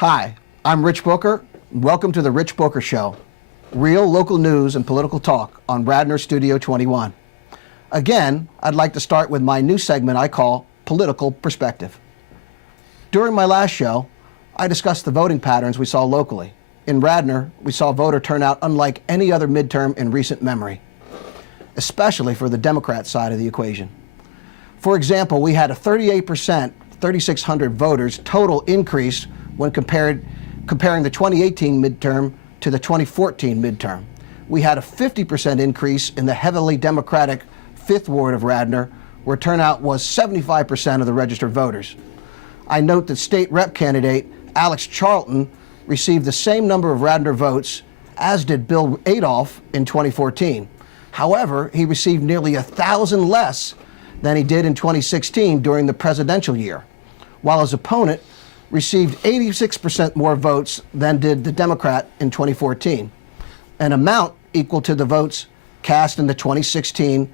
Hi, I'm Rich Booker. Welcome to The Rich Booker Show, real local news and political talk on Radnor Studio 21. Again, I'd like to start with my new segment I call Political Perspective. During my last show, I discussed the voting patterns we saw locally. In Radnor, we saw voter turnout unlike any other midterm in recent memory, especially for the Democrat side of the equation. For example, we had a 38%, 3,600 voters total increase when comparing the 2018 midterm to the 2014 midterm. We had a 50% increase in the heavily Democratic 5th Ward of Radnor, where turnout was 75% of the registered voters. I note that state rep candidate Alex Charlton received the same number of Radnor votes as did Bill Adolph in 2014. However, he received nearly 1,000 less than he did in 2016 during the presidential year, while his opponent received 86% more votes than did the Democrat in 2014, an amount equal to the votes cast in the 2016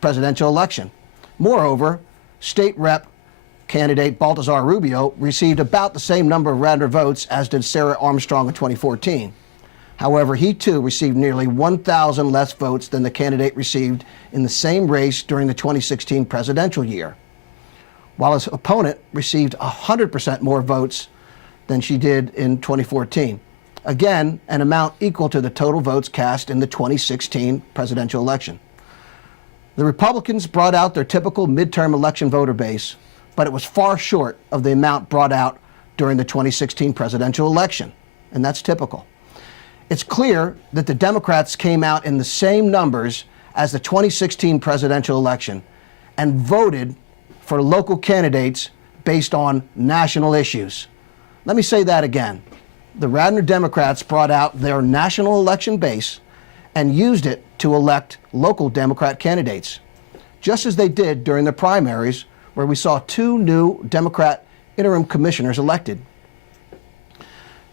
presidential election. Moreover, state rep candidate Baltazar Rubio received about the same number of Radnor votes as did Sarah Armstrong in 2014. However, he too received nearly 1,000 less votes than the candidate received in the same race during the 2016 presidential year, while his opponent received 100% more votes than she did in 2014. Again, an amount equal to the total votes cast in the 2016 presidential election. The Republicans brought out their typical midterm election voter base, but it was far short of the amount brought out during the 2016 presidential election, and that's typical. It's clear that the Democrats came out in the same numbers as the 2016 presidential election and voted for local candidates based on national issues. Let me say that again. The Radnor Democrats brought out their national election base and used it to elect local Democrat candidates, just as they did during the primaries, where we saw 2 new Democrat interim commissioners elected.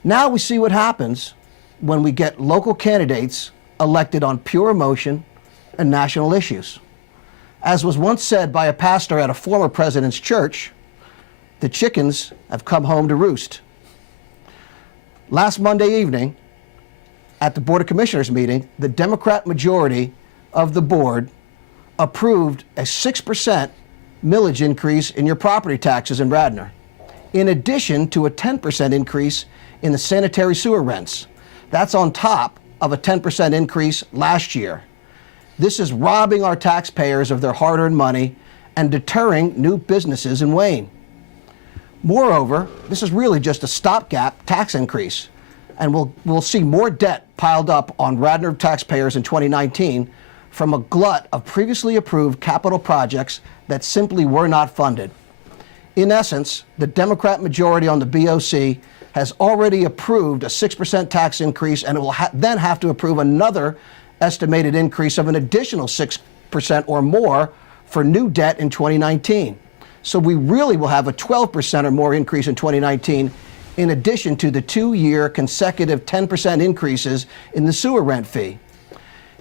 Now we see what happens when we get local candidates elected on pure emotion and national issues. As was once said by a pastor at a former president's church, the chickens have come home to roost. Last Monday evening, at the Board of Commissioners meeting, the Democrat majority of the board approved a 6% millage increase in your property taxes in Radnor, in addition to a 10% increase in the sanitary sewer rents. That's on top of a 10% increase last year. This is robbing our taxpayers of their hard-earned money and deterring new businesses in Wayne. Moreover, this is really just a stopgap tax increase, and we'll see more debt piled up on Radnor taxpayers in 2019 from a glut of previously approved capital projects that simply were not funded. In essence, the Democrat majority on the BOC has already approved a 6% tax increase, and it will then have to approve another estimated increase of an additional 6% or more for new debt in 2019. So we really will have a 12% or more increase in 2019, in addition to the 2-year consecutive 10% increases in the sewer rent fee.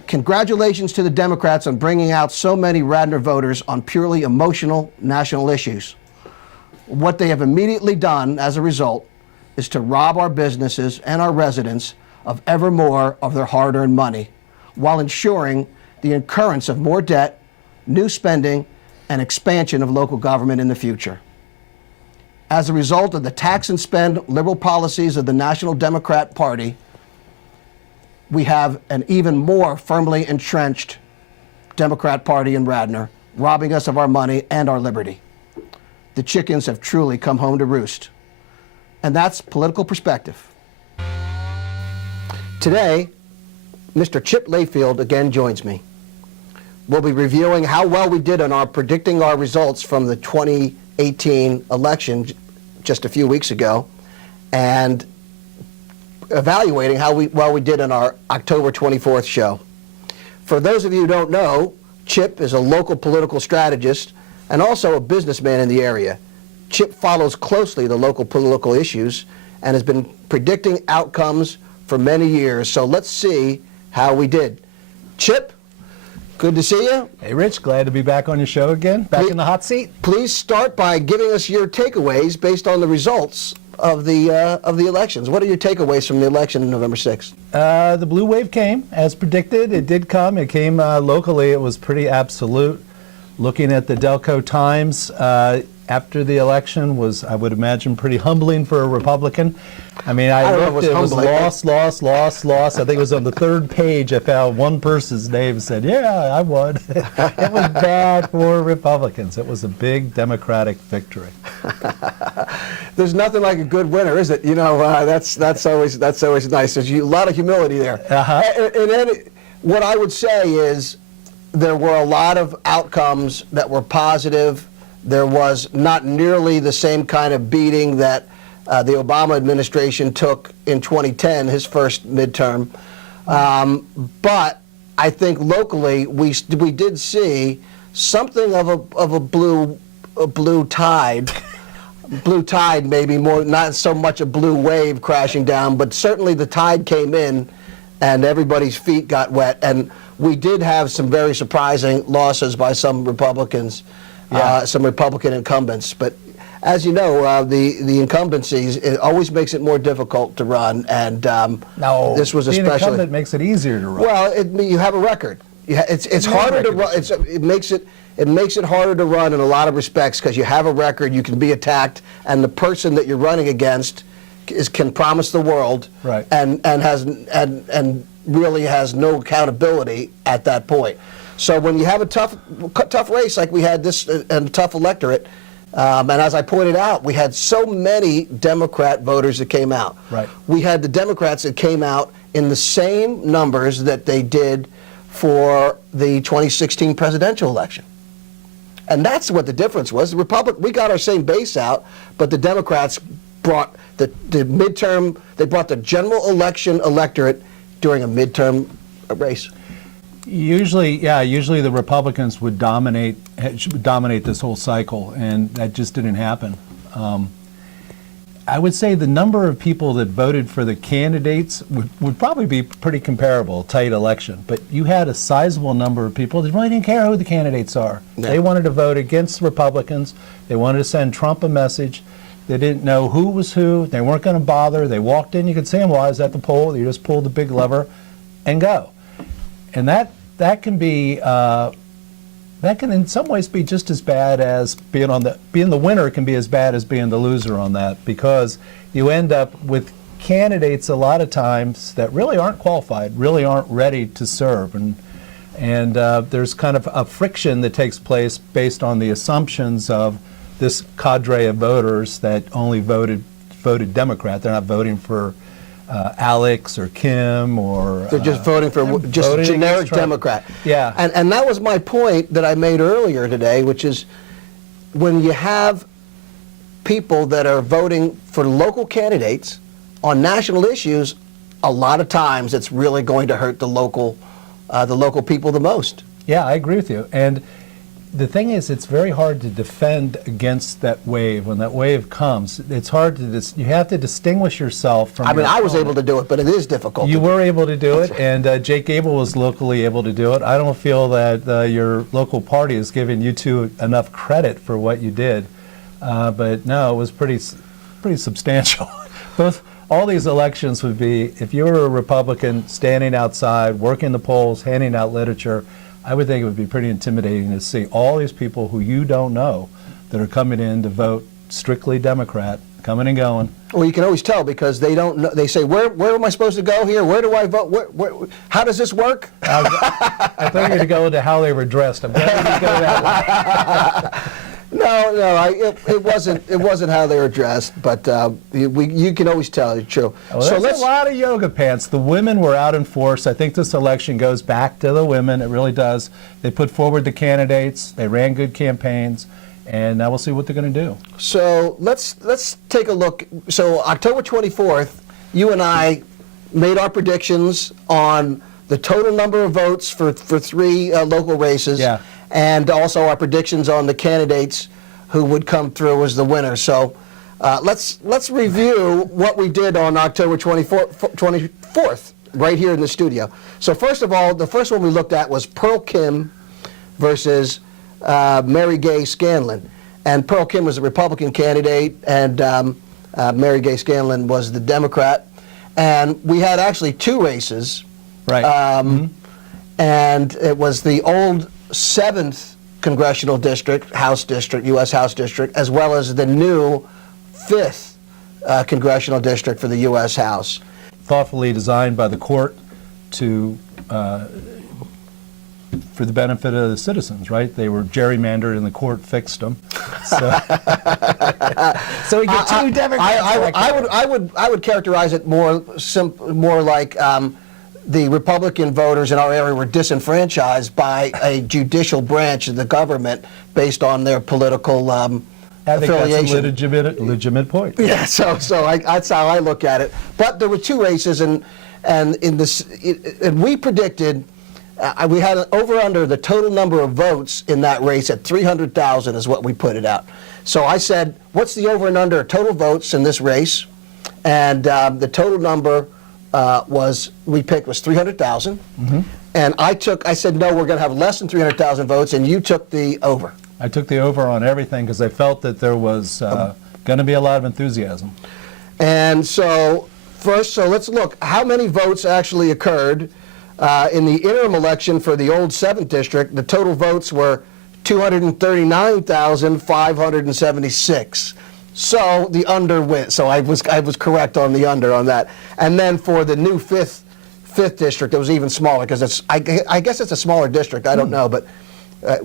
Congratulations to the Democrats on bringing out so many Radnor voters on purely emotional national issues. What they have immediately done as a result is to rob our businesses and our residents of ever more of their hard-earned money, while ensuring the incurrence of more debt, new spending, and expansion of local government in the future. As a result of the tax and spend liberal policies of the National Democrat Party, we have an even more firmly entrenched Democrat Party in Radnor, robbing us of our money and our liberty. The chickens have truly come home to roost. And that's Political Perspective. Today, Mr. Chip Layfield again joins me. We'll be reviewing how well we did on predicting our results from the 2018 election just a few weeks ago, and evaluating how well we did on our October 24th show. For those of you who don't know, Chip is a local political strategist and also a businessman in the area. Chip follows closely the local political issues and has been predicting outcomes for many years. So let's see how we did. Chip, good to see you. Hey Rich, glad to be back on your show again, back in the hot seat. Please start by giving us your takeaways based on the results of the elections. What are your takeaways from the election on November 6th? The blue wave came, as predicted. It did come. It came locally. It was pretty absolute. Looking at the Delco Times after the election was, I would imagine, pretty humbling for a Republican. I mean, I looked, it was loss. I think it was on the third page I found one person's name and said, yeah, I won. It was bad for Republicans. It was a big Democratic victory. There's nothing like a good winner, is it? You know, that's always nice. There's a lot of humility there. And then what I would say is there were a lot of outcomes that were positive. There was not nearly the same kind of beating that the Obama administration took in 2010, his first midterm. But I think locally we did see something of a blue tide. Blue tide, maybe more, not so much a blue wave crashing down, but certainly the tide came in and everybody's feet got wet. And we did have some very surprising losses by some Republicans, some Republican incumbents. But as you know, the incumbencies, it always makes it more difficult to run. And no, this was being especially incumbent makes it easier to run. Well, you have a record. It's harder to run. It makes it harder to run in a lot of respects because you have a record. You can be attacked, and the person that you're running against can promise the world, right, and really has no accountability at that point. So when you have a tough race like we had this and a tough electorate, and as I pointed out, we had so many Democrat voters that came out. Right. We had the Democrats that came out in the same numbers that they did for the 2016 presidential election. And that's what the difference was. We got our same base out, but the Democrats brought the midterm, they brought the general election electorate during a midterm race. Usually the Republicans would dominate this whole cycle, and that just didn't happen. I would say the number of people that voted for the candidates would probably be pretty comparable, tight election. But you had a sizable number of people that really didn't care who the candidates are. No. They wanted to vote against Republicans. They wanted to send Trump a message. They didn't know who was who. They weren't going to bother. They walked in. You could see them while I was at the poll. You just pulled the big lever and go. And that can be that can in some ways be just as bad as being the winner can be as bad as being the loser on that, because you end up with candidates a lot of times that really aren't qualified, really aren't ready to serve, and there's kind of a friction that takes place based on the assumptions of this cadre of voters that only voted Democrat. They're not voting for Alex or Kim or... They're just voting for just a generic Democrat. Yeah. And that was my point that I made earlier today, which is when you have people that are voting for local candidates on national issues, a lot of times it's really going to hurt the local people the most. Yeah, I agree with you. And the thing is, it's very hard to defend against that wave. When that wave comes, it's hard to you have to distinguish yourself from. I mean, I was able to do it, but it is difficult. You were able to do it, and Jake Abel was locally able to do it. I don't feel that your local party is giving you two enough credit for what you did, but no, it was pretty substantial. All these elections would be, if you were a Republican standing outside, working the polls, handing out literature, I would think it would be pretty intimidating to see all these people who you don't know that are coming in to vote strictly Democrat, coming and going. Well, you can always tell because they don't know. They say, where am I supposed to go here? Where do I vote? How does this work? I thought you were going to go into how they were dressed. I'm glad you didn't go that way. No, it wasn't how they were dressed, but you can always tell. It's true. Well, so there's a lot of yoga pants. The women were out in force. I think this election goes back to the women. It really does. They put forward the candidates. They ran good campaigns, and now we'll see what they're going to do. So let's take a look. So October 24th, you and I made our predictions on the total number of votes for three local races. Yeah. And also our predictions on the candidates who would come through as the winner. So let's review what we did on October 24th, right here in the studio. So first of all, the first one we looked at was Pearl Kim versus Mary Gay Scanlon. And Pearl Kim was a Republican candidate, and Mary Gay Scanlon was the Democrat. And we had actually two races. Right. And it was the old 7th Congressional District, House District, U.S. House District, as well as the new 5th Congressional District for the U.S. House. Thoughtfully designed by the court to for the benefit of the citizens, right? They were gerrymandered and the court fixed them. So, so we get two Democrats. I would characterize it more like the Republican voters in our area were disenfranchised by a judicial branch of the government based on their political I think affiliation. that's a legitimate point. Yeah, so that's how I look at it. But there were two races, and we predicted. We had an over-under the total number of votes in that race at 300,000 is what we put it out. So I said, what's the over and under total votes in this race? And the total number we picked was 300,000. And I said, no, we're going to have less than 300,000 votes, and you took the over. I took the over on everything because I felt that there was going to be a lot of enthusiasm. And so let's look. How many votes actually occurred? In the interim election for the old 7th district, the total votes were 239,576. So the under went. So I was correct on the under on that. And then for the new 5th district, it was even smaller because I guess it's a smaller district. I don't know, but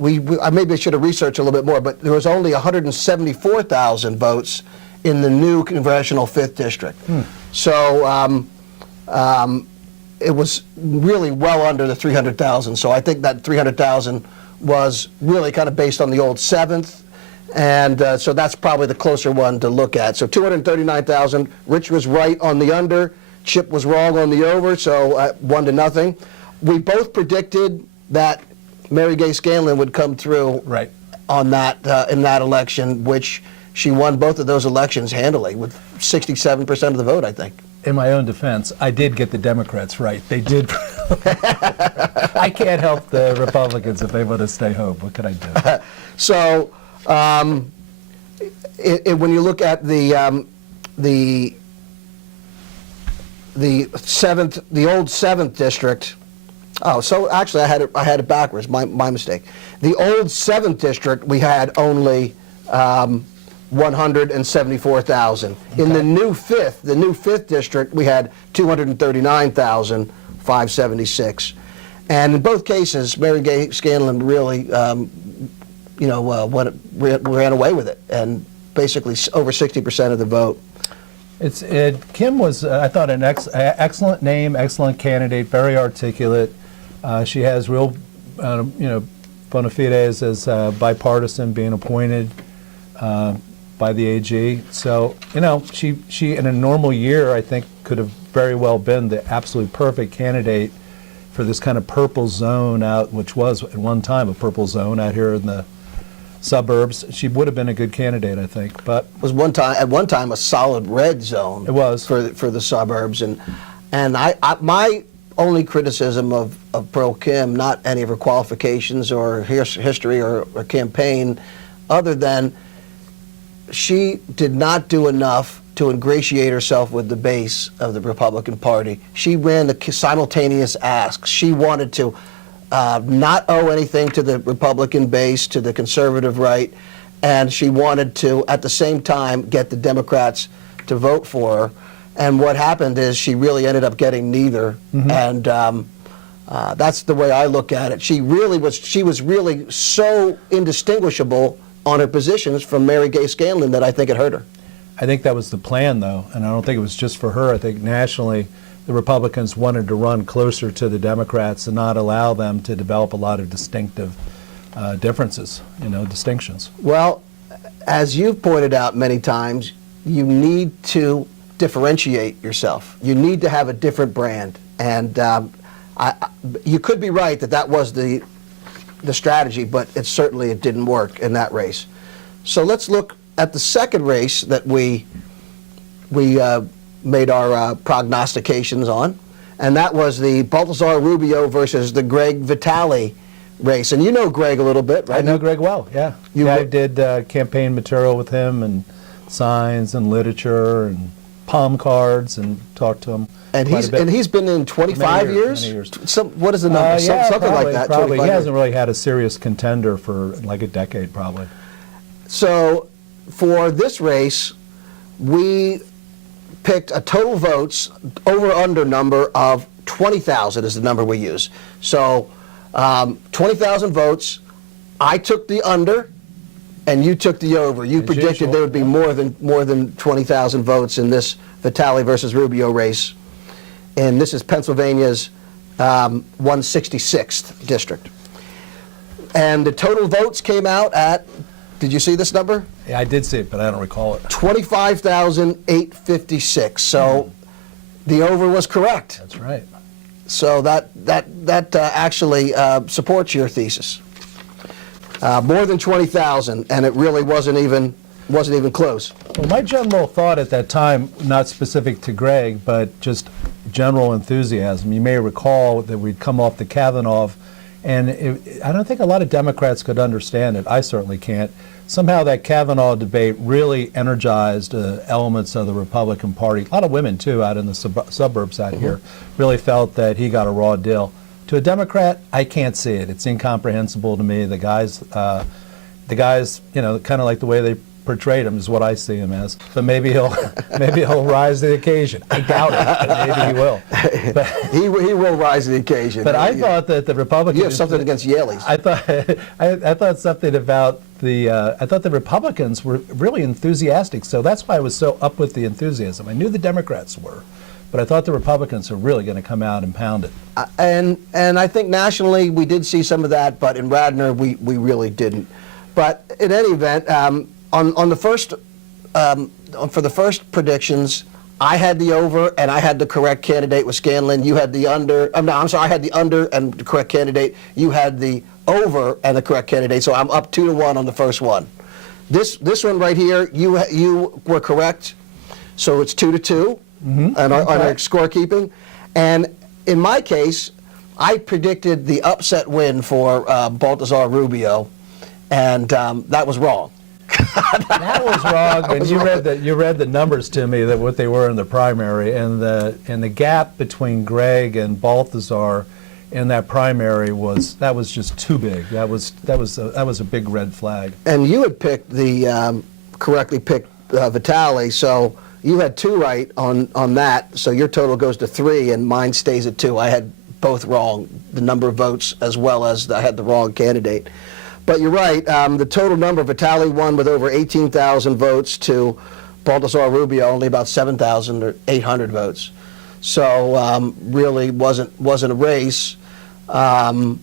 maybe I should have researched a little bit more. But there was only 174,000 votes in the new congressional 5th district. So. It was really well under the 300,000. So I think that 300,000 was really kind of based on the old 7th. And so that's probably the closer one to look at. So 239,000. Rich was right on the under. Chip was wrong on the over. So 1-0. We both predicted that Mary Gay Scanlon would come through on that in that election, which she won both of those elections handily with 67% of the vote, I think. In my own defense, I did get the Democrats right. They did. I can't help the Republicans if they want to stay home. What can I do? So, when you look at the old 7th district. Oh, so actually, I had it backwards. My mistake. The old 7th district, we had only 174,000. Okay. In the new 5th district, we had 239,576. And in both cases, Mary Gay Scanlon really, ran away with it, and basically over 60% of the vote. Kim was, I thought, an excellent name, excellent candidate, very articulate. She has real, bona fides as bipartisan, being appointed by the AG. So, she in a normal year, I think, could have very well been the absolute perfect candidate for this kind of purple zone out, which was at one time a purple zone out here in the suburbs. She would have been a good candidate, I think. But it was at one time a solid red zone. It was for the suburbs, and my only criticism of Pearl Kim, not any of her qualifications or history or campaign, other than she did not do enough to ingratiate herself with the base of the Republican Party. She ran the simultaneous asks. She wanted to not owe anything to the Republican base, to the conservative right, and she wanted to, at the same time, get the Democrats to vote for her. And what happened is she really ended up getting neither. And that's the way I look at it. She was really so indistinguishable on her positions from Mary Gay Scanlon that I think it hurt her. I think that was the plan, though, and I don't think it was just for her. I think nationally the Republicans wanted to run closer to the Democrats and not allow them to develop a lot of distinctive differences, distinctions. Well, as you've pointed out many times, you need to differentiate yourself. You need to have a different brand. And you could be right that was the strategy, but it didn't work in that race. So let's look at the second race that we made our prognostications on, and that was the Balthazar Rubio versus the Greg Vitale race. And you know Greg a little bit, right? I know Greg well, yeah. I did campaign material with him and signs and literature and palm cards and talked to him. And he's been in 25 years? Many years. What is the number? Yeah, Something probably, like that. Probably. He 25 hasn't really had a serious contender for like a decade, probably. So for this race, we picked a total votes over-under number of 20,000 is the number we use. So 20,000 votes. I took the under, and you took the over. You As predicted usual. there would be more than 20,000 votes in this Vitale versus Rubio race, and this is Pennsylvania's 166th district. And the total votes came out at, did you see this number? Yeah, I did see it, but I don't recall it. 25,856. So the over was correct. That's right. So that actually supports your thesis. More than 20,000, and it really wasn't even close. Well, my general thought at that time, not specific to Greg, but just general enthusiasm. You may recall that we'd come off the Kavanaugh, and I don't think a lot of Democrats could understand it. I certainly can't. Somehow that Kavanaugh debate really energized elements of the Republican Party. A lot of women, too, out in the suburbs out here, really felt that he got a raw deal. To a Democrat, I can't see it. It's incomprehensible to me. The guys, you know, kind of like the way they portrayed him is what I see him as. But maybe he'll rise to the occasion. I doubt it, but maybe he will. But He will rise to the occasion. But I thought that the Republicans. You have something against Yaleys. I thought something about the. I thought the Republicans were really enthusiastic, so that's why I was so up with the enthusiasm. I knew the Democrats were, but I thought the Republicans were really going to come out and pound it. And I think nationally we did see some of that, but in Radnor we really didn't. But in any event, on the first for the first predictions, I had the over and I had the correct candidate with Scanlon. You had the under. I'm sorry, I had the under and the correct candidate. You had the over and the correct candidate. So I'm up 2-1 on the first one. This one right here, you were correct. So it's 2-2 on our scorekeeping. And in my case, I predicted the upset win for Baltazar Rubio, and that was wrong. That was wrong. And you read the numbers to me, that what they were in the primary, and the gap between Greg and Baltazar in that primary was just too big. That was a big red flag. And you had picked the correctly picked Vitale, so you had 2 right on that. So your total goes to 3, and mine stays at 2. I had both wrong, the number of votes as well as I had the wrong candidate. But you're right. The total number, Vitale won with over 18,000 votes to Baltazar Rubio only about 7,800 votes. So really wasn't a race. And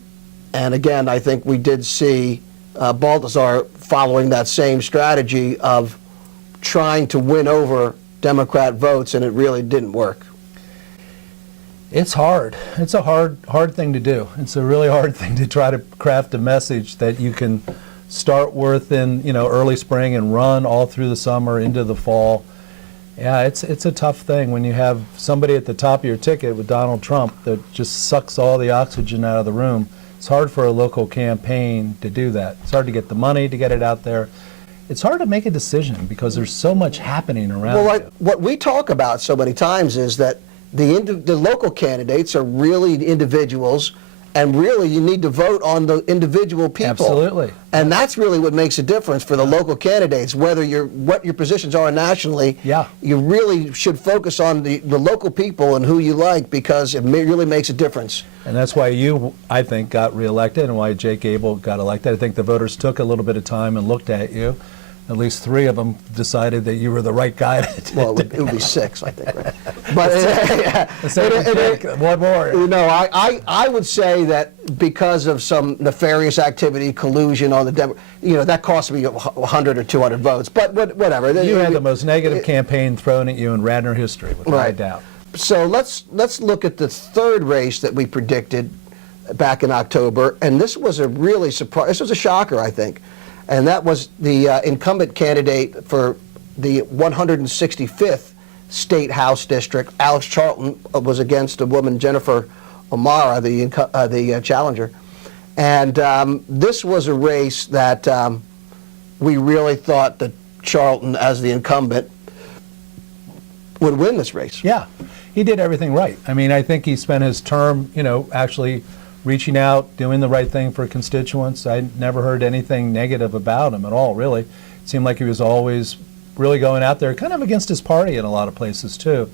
again, I think we did see Baltazar following that same strategy of trying to win over Democrat votes, and it really didn't work. It's hard. It's a hard thing to do. It's a really hard thing to try to craft a message that you can start with in early spring and run all through the summer into the fall. Yeah, it's a tough thing when you have somebody at the top of your ticket with Donald Trump that just sucks all the oxygen out of the room. It's hard for a local campaign to do that. It's hard to get the money to get it out there. It's hard to make a decision because there's so much happening around you. Well, what we talk about so many times is that the local candidates are really individuals, and really you need to vote on the individual people. Absolutely. And that's really what makes a difference for the local candidates, whether what your positions are nationally. Yeah. You really should focus on the local people and who you like, because it really makes a difference. And that's why you, I think, got reelected, and why Jake Abel got elected. I think the voters took a little bit of time and looked at you. At least 3 of them decided that you were the right guy. Well, it would be 6, I think, right? But one more. I would say that because of some nefarious activity, collusion on the that cost me 100 or 200 votes. But whatever. You had the most negative campaign thrown at you in Radnor history, without a doubt. So let's look at the third race that we predicted back in October, and this was a really surprise. This was a shocker, I think. And that was the incumbent candidate for the 165th State House District. Alex Charlton was against a woman, Jennifer O'Mara, the challenger. And this was a race that we really thought that Charlton, as the incumbent, would win this race. Yeah, he did everything right. I mean, I think he spent his term, actually reaching out, doing the right thing for constituents. I never heard anything negative about him at all, really. It seemed like he was always really going out there, kind of against his party in a lot of places, too.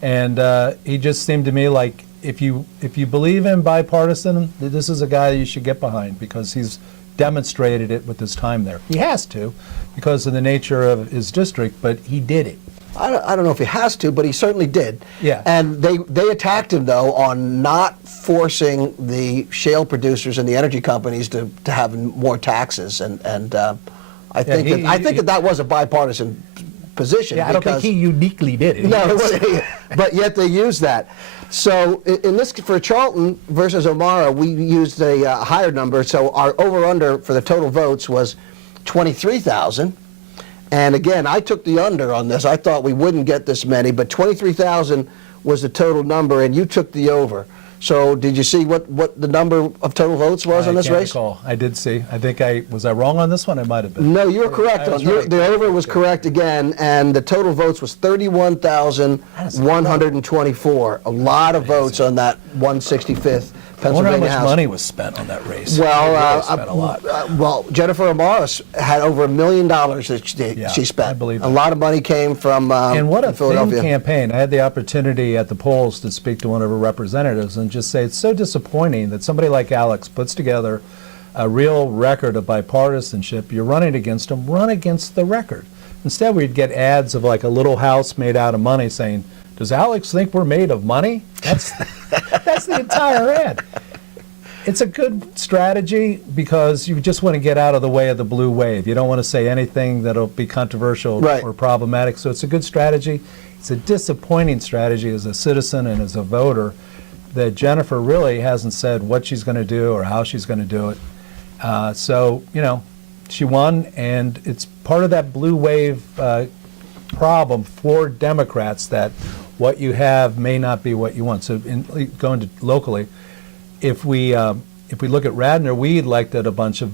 And he just seemed to me like, if you believe in bipartisan, this is a guy you should get behind, because he's demonstrated it with his time there. He has to, because of the nature of his district, but he did it. I don't know if he has to, but he certainly did. Yeah. And they attacked him, though, on not forcing the shale producers and the energy companies to have more taxes. And I think that was a bipartisan position. Yeah, I don't think he uniquely did it. No, but yet they used that. So in this, for Charlton versus O'Mara, we used a higher number. So our over-under for the total votes was 23,000. And again, I took the under on this. I thought we wouldn't get this many, but 23,000 was the total number, and you took the over. So did you see what the number of total votes was on this race? I can't recall. I did see. I think was I wrong on this one? I might have been. No, you were correct. The over was correct again, and the total votes was 31,124. A lot of votes on that 165th I wonder Pennsylvania how much House. money was spent on that race. Well, They spent a lot. Well, Jennifer O'Mara had over $1 million that she spent. I believe a that. lot of money came from And what a Philadelphia. thin campaign. I had the opportunity at the polls to speak to one of her representatives and just say it's so disappointing that somebody like Alex puts together a real record of bipartisanship. You're running against him. Run against the record. Instead, we'd get ads of like a little house made out of money saying, "Does Alex think we're made of money?" That's the entire ad. It's a good strategy because you just want to get out of the way of the blue wave. You don't want to say anything that'll be controversial or problematic. So it's a good strategy. It's a disappointing strategy as a citizen and as a voter that Jennifer really hasn't said what she's going to do or how she's going to do it. So, she won, and it's part of that blue wave problem for Democrats that what you have may not be what you want. So going to locally, if we look at Radnor, we elected a bunch of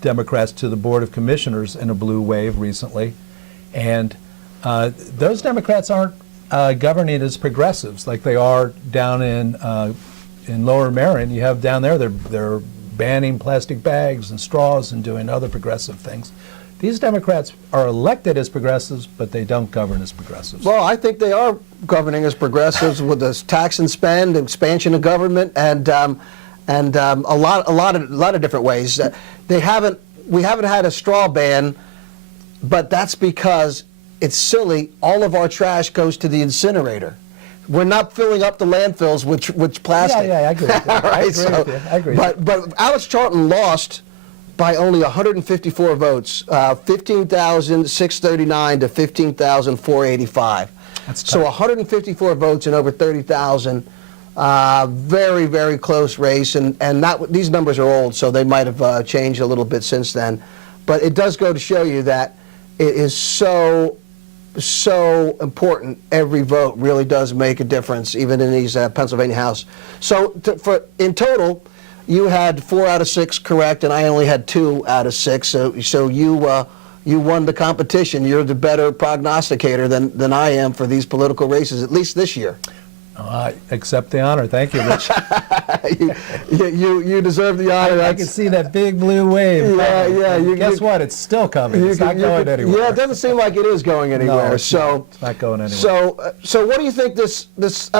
Democrats to the Board of Commissioners in a blue wave recently, and those Democrats aren't governing as progressives like they are down in Lower Merion. You have down there they're banning plastic bags and straws and doing other progressive things. These Democrats are elected as progressives, but they don't govern as progressives. Well, I think they are governing as progressives with this tax and spend, expansion of government, and a lot of different ways. We haven't had a straw ban, but that's because it's silly. All of our trash goes to the incinerator. We're not filling up the landfills with plastic. Yeah, I agree with you. I agree with you. But Alex Charlton lost by only 154 votes, 15,639 to 15,485. That's tough. So 154 votes and over 30,000. Very, very close race, and these numbers are old, so they might have changed a little bit since then. But it does go to show you that it is so important. Every vote really does make a difference, even in these Pennsylvania House. So in total, you had 4 out of 6 correct, and I only had 2 out of 6. So you won the competition. You're the better prognosticator than I am for these political races, at least this year. I accept the honor. Thank you, Rich. you deserve the honor. I can see that big blue wave. Yeah. Guess what? It's still coming. It's not going anywhere. Yeah, it doesn't seem like it is going anywhere. No, it's not going anywhere. So what do you think this?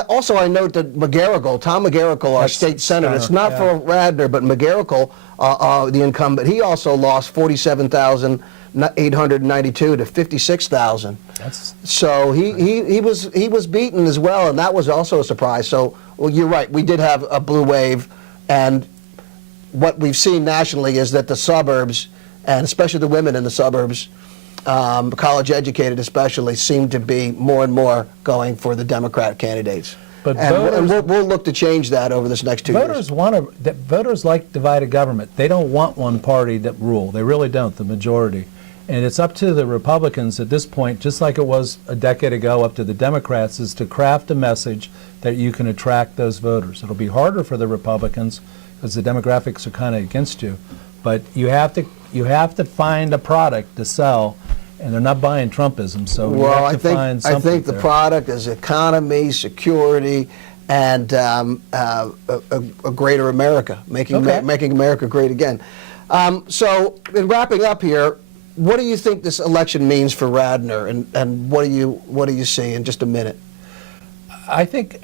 Also, I note that Tom McGarrigle, our state senator, it's not for Radnor, but McGarrigle, the incumbent, he also lost 47,892 to 56,000. So he was beaten as well, and that was also a surprise. So you're right, we did have a blue wave, and what we've seen nationally is that the suburbs, and especially the women in the suburbs, college educated especially, seem to be more and more going for the Democrat candidates. But we'll look to change that over this next 2 years. Voters like divided government. They don't want one party that rule. They really don't, the majority. And it's up to the Republicans at this point, just like it was a decade ago, up to the Democrats, is to craft a message that you can attract those voters. It'll be harder for the Republicans because the demographics are kind of against you. But you have to find a product to sell and they're not buying Trumpism. So we Well, have to find something I think the there. product is economy, security, and a greater America, making America great again. So, in wrapping up here, what do you think this election means for Radnor, and what do you see in just a minute? I think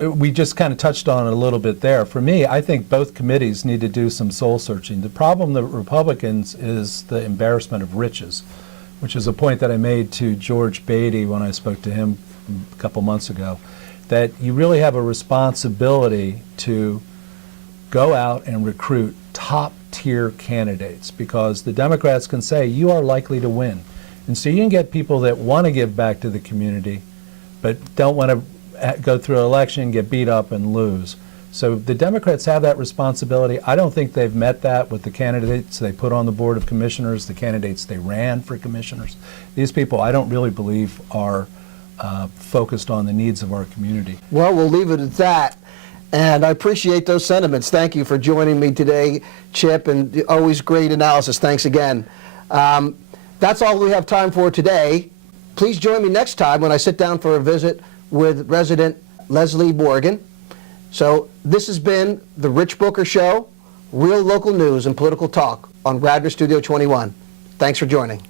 we just kind of touched on it a little bit there. For me, I think both committees need to do some soul searching. The problem with Republicans is the embarrassment of riches, which is a point that I made to George Beatty when I spoke to him a couple months ago, that you really have a responsibility to go out and recruit top-tier candidates, because the Democrats can say, you are likely to win. And so you can get people that want to give back to the community, but don't want to go through an election, get beat up, and lose. So the Democrats have that responsibility. I don't think they've met that with the candidates they put on the Board of Commissioners, the candidates they ran for commissioners. These people, I don't really believe, are focused on the needs of our community. Well, we'll leave it at that. And I appreciate those sentiments. Thank you for joining me today, Chip, and always great analysis. Thanks again. That's all we have time for today. Please join me next time when I sit down for a visit with resident Leslie Morgan. So this has been The Rich Booker Show, real local news and political talk on Radnor Studio 21. Thanks for joining.